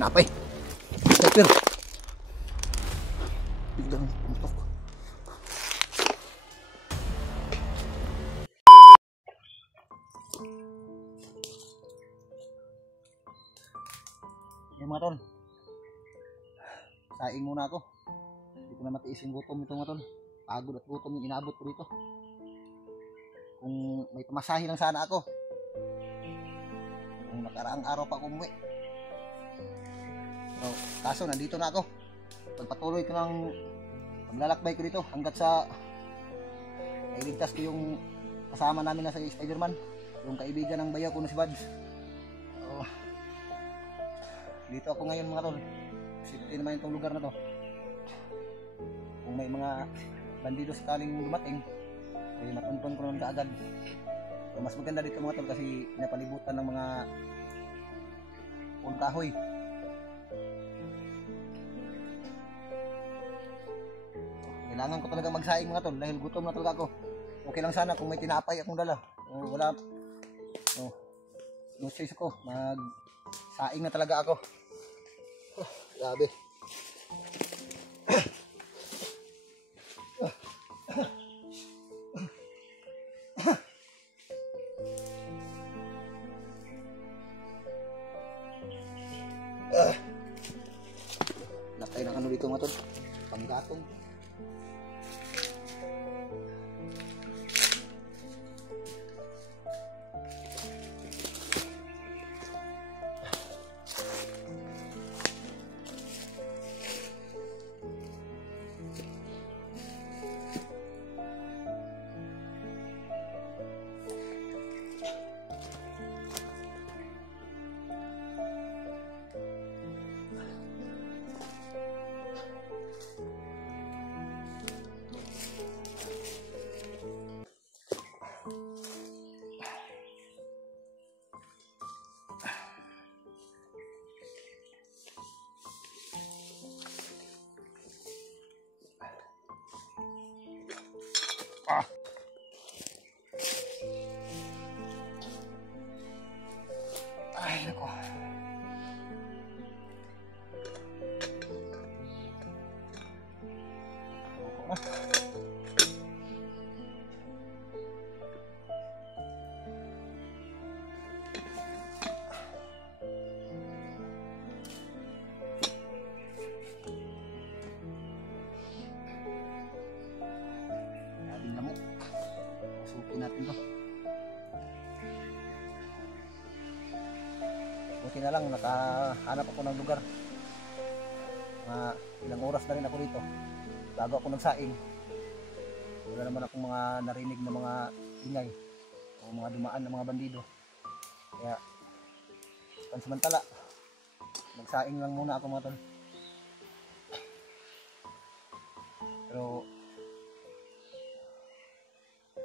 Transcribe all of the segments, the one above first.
tinapay. Sniper. Biglang pumuntok. Yan mga tol. Saing muna ako. Hindi ko na matiis yung gutom ito mga tol. Pagod at gutom yung inabot ko dito. Kung may pamasahe lang sana ako. Kung nakaraang araw pa ako umuwi. So, kaso nandito na ako. Pagpatuloy ko ng maglalakbay ko dito hanggat sa nailigtas ko yung kasama namin na sa Spider-Man, yung kaibigan ng bayaw ko na si Buds. So, dito ako ngayon mga tol. Safety naman itong lugar na to. Kung may mga bandido sakaling dumating, ay matunton ko naman kaagad. So, mas maganda dito mga tol kasi pinapalibutan ng mga puno kahoy. Kailangan ko talaga magsaing mga tol dahil gutom na talaga ako. Okay lang sana kung may tinapay akong dala. Wala. No choice ako. Magsaing na talaga ako. Grabe. Nakay ng ano dito mga tol. Panggatong. Ay, nako. Daming lamok. Pasukin natin to. Buti na lang nakahanap ako ng lugar. Ilang oras na rin ako dito bago ako nagsaing. Wala naman akong mga narinig na mga ingay o mga dumaan na mga bandido. Kaya pansamantala nagsaing lang muna ako mga tol. Pero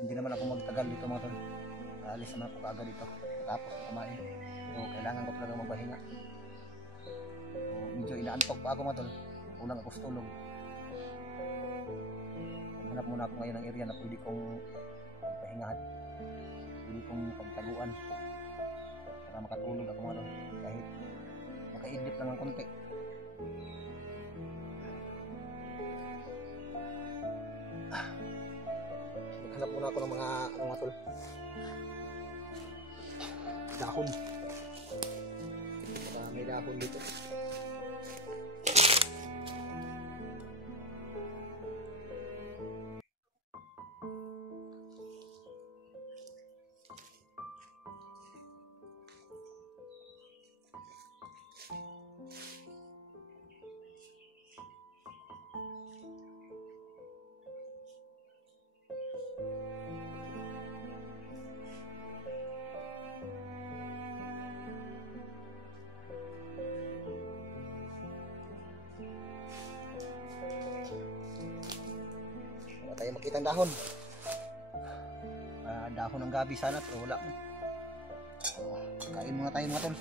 hindi naman ako magtagal dito mga tol. Alis naman ako kaagad dito tapos kumain. So, kailangan ko talaga magpahinga. So, medyo inaantok pa ako mga tol. Unang ako sa tulog. Hanap muna ako ngayon ng area na pwede kong magpahingahan. Pwede kong pagtaguan. Para makatulog ako mga tol. Kahit makaidlip lang ng konti. Hanap muna ako ng mga tol. Dahon. May dahon dito. Tayo makita ang dahon. Dahon ng gabi sana pero wala. Kain muna tayo mga tol.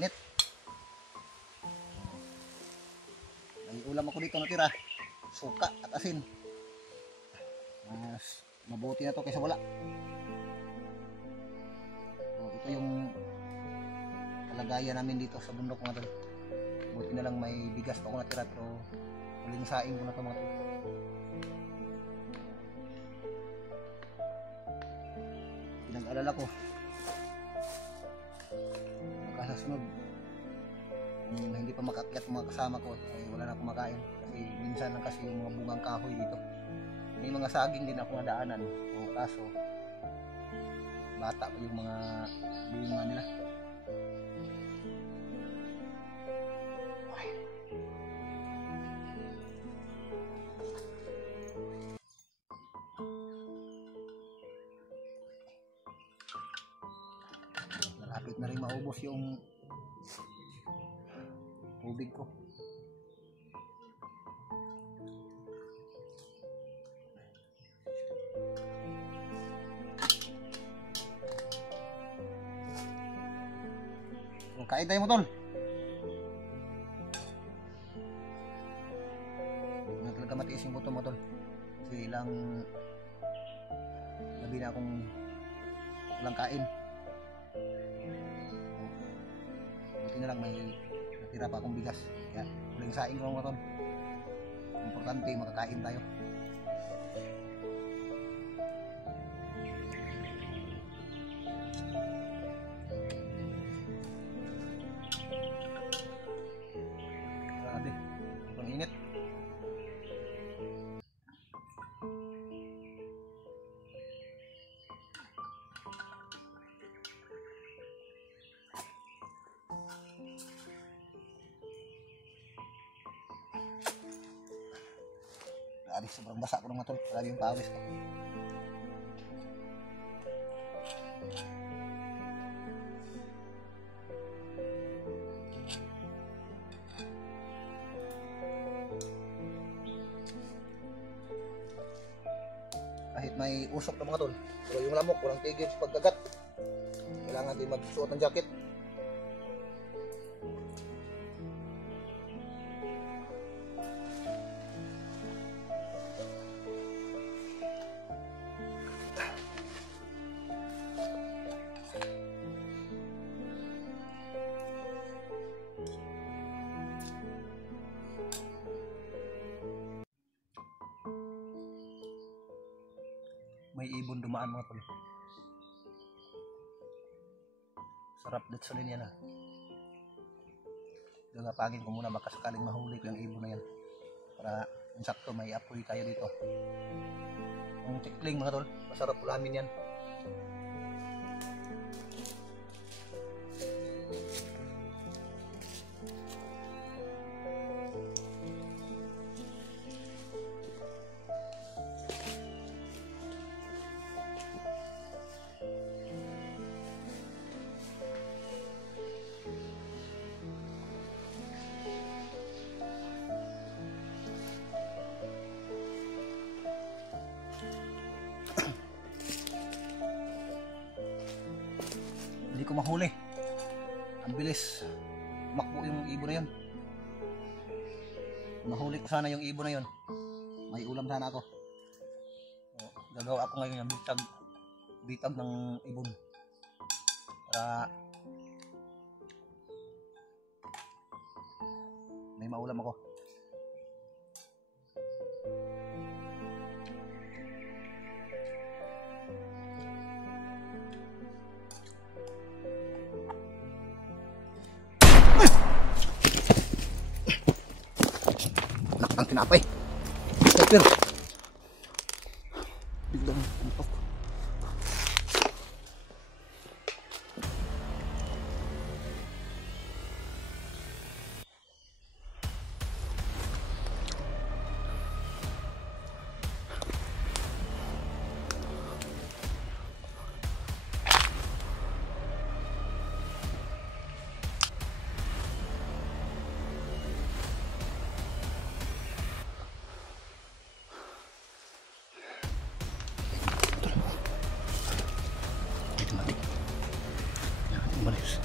Init. May ulam ako dito natira. Suka at asin. Mas mabuti na to kaysa wala. So, ito yung kalagayan namin dito sa bundok mga tol. Buti na lang may bigas pa ako natira pero huling saing ko na to mga tol. Pinag-alala ko baka sa sunod kung hindi pa makakyat mga kasama ko ay wala na akong makain kasi minsan lang kasi yung mga bungang kahoy dito may mga saging din ako nadaanan o kaso bata pa yung mga bunga nila. Malapit na rin maubos yung tubig ko. Kain tayo mo tol. Hindi talaga matiis yung buto mo tol. Kasi ilang gabi na akong walang kain. Buti na lang may natira pa akong bigas. Kaya huling saing ko mga tol. Importante makakain tayo. Grabe, ang init. Grabe, sobrang basa ko ng mga tol. Grabe yung pawis ko. Kahit may usok ng mga tol, pero yung lamok walang tigil sa pagkagat. Kailangan din magsuot ng jacket. May ibon dumaan mga tol. Sarap ditsulin yan ha. Gagapagin ko muna baka sakaling mahuli ko yung ibon na yan. Para insakto may apoy tayo dito. Yung tikling mga tol, masarap ulamin yan. Hindi ko mahuli. Ang bilis. Makbo yung ibon na yun. Mahuli ko sana yung ibon na yun. May ulam sana ako. Gagawa ako ngayon ng bitag ng ibon. Para may maulam ako. Ang tinapay. Super. Biglang umpak. Malis.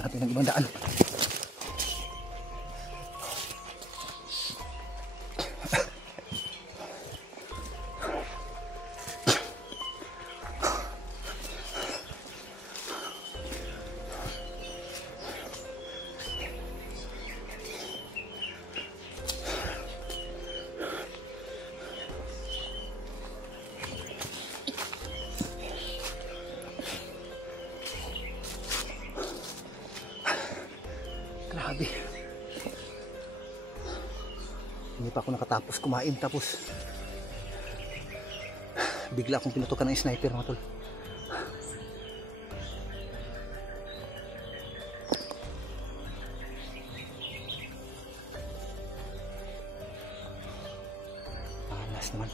natin ng ibang daan. Grabe. Hindi pa ako nakatapos kumain, tapos bigla akong pinutukan ng sniper, mga tol. Panas naman.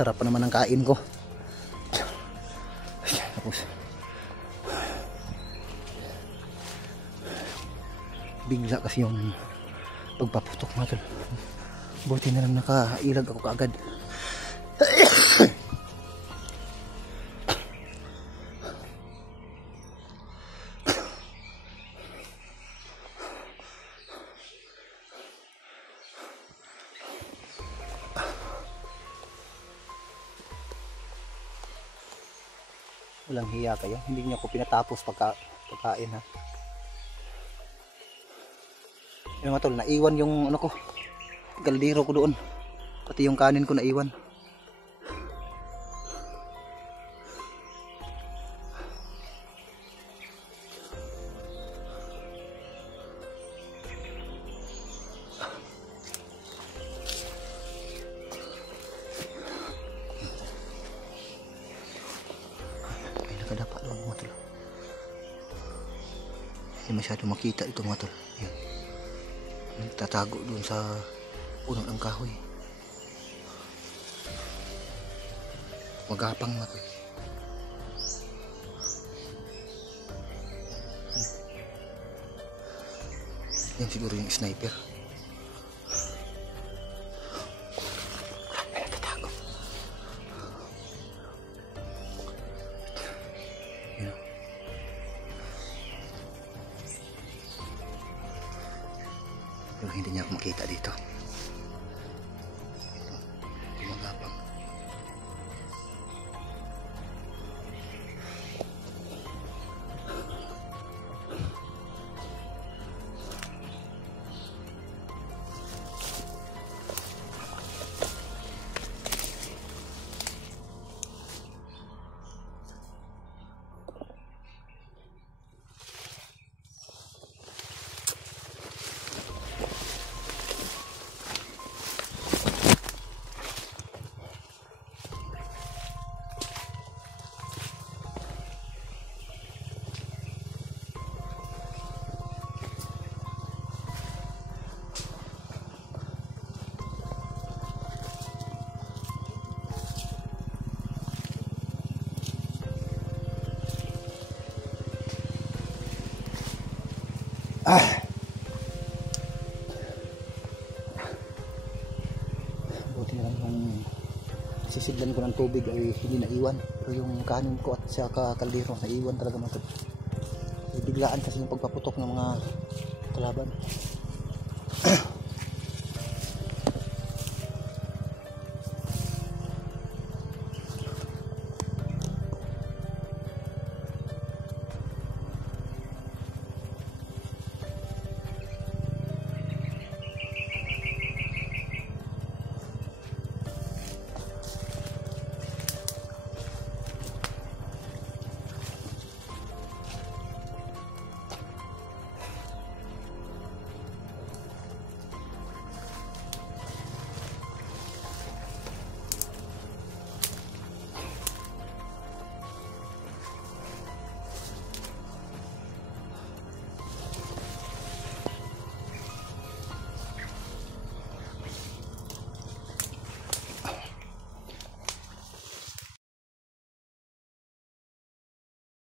Sarap pa naman ang kain ko. Tapos bigla kasi yung pagpaputok, mga tol. Buti na lang nakailag ako kaagad. Walang hiya kayo, hindi niyo ako pinatapos pagkain, ha. Yung mga tol, naiwan yung ano ko, kaldero ko doon, pati yung kanin ko naiwan. Dapat doon, mga tol. Hindi masyado makita ito, mga tol. Yan. Nagtatago doon sa punong ng kahoy. Magapang, mga tol. Yan siguro yung sniper. Pero hindi niya ako makita dito. Magapang. Buti na lang yung sisidlan ko ng tubig ay hindi naiwan, pero yung kanin ko at saka kaldero naiwan talaga, mga tol. Biglaan kasi yung pagpaputok ng mga kalaban.